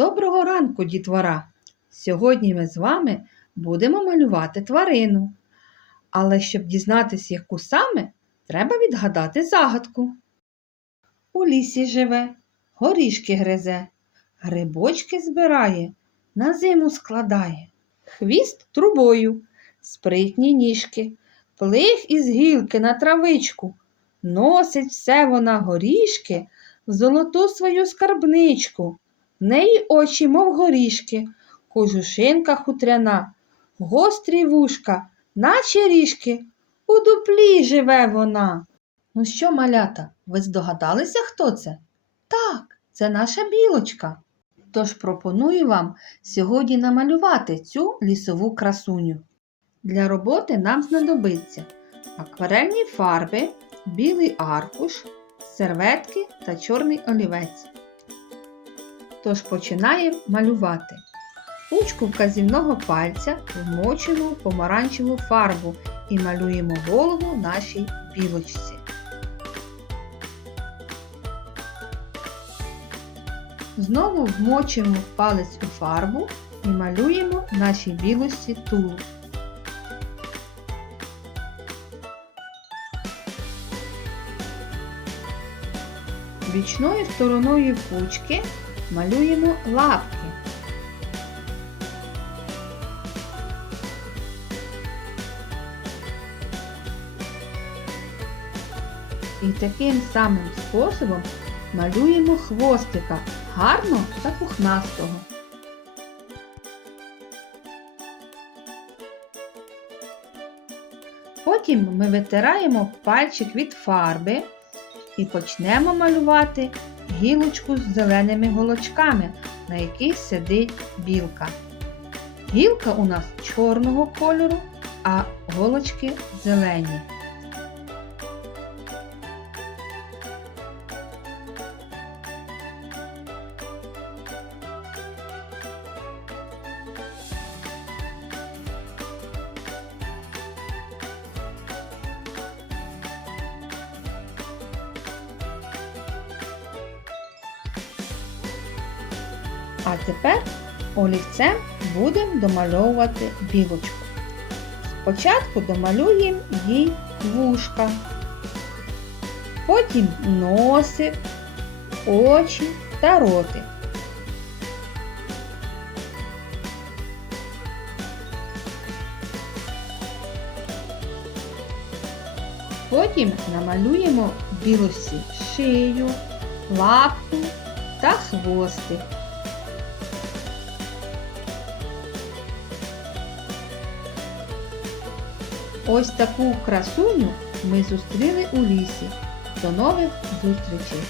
Доброго ранку, дітвора! Сьогодні ми з вами будемо малювати тварину. Але щоб дізнатися, яку саме, треба відгадати загадку. У лісі живе, горішки гризе, грибочки збирає, на зиму складає. Хвіст трубою, спритні ніжки, плих із гілки на травичку. Носить все вона горішки в золоту свою скарбничку. В неї очі, мов горішки, кожушинка хутряна, гострі вушка, наче ріжки, у дуплі живе вона. Ну що, малята, ви здогадалися, хто це? Так, це наша білочка. Тож пропоную вам сьогодні намалювати цю лісову красуню. Для роботи нам знадобиться акварельні фарби, білий аркуш, серветки та чорний олівець. Тож починаємо малювати. Пучку вказівного пальця вмочимо в помаранчеву фарбу і малюємо голову нашій білочці. Знову вмочимо палець у фарбу і малюємо нашій білочці тулуб. Бічною стороною пучки малюємо лапки. І таким самим способом малюємо хвостика гарно та пухнастого. Потім ми витираємо пальчик від фарби і почнемо малювати гілочку з зеленими голочками, на якій сидить білка. Гілка у нас чорного кольору, а голочки зелені. А тепер олівцем будемо домальовувати білочку. Спочатку домалюємо їй вушка, потім носик, очі та ротик. Потім намалюємо білосі шию, лапку та хвостик. Ось таку красуню ми зустріли у лісі. До нових зустрічей!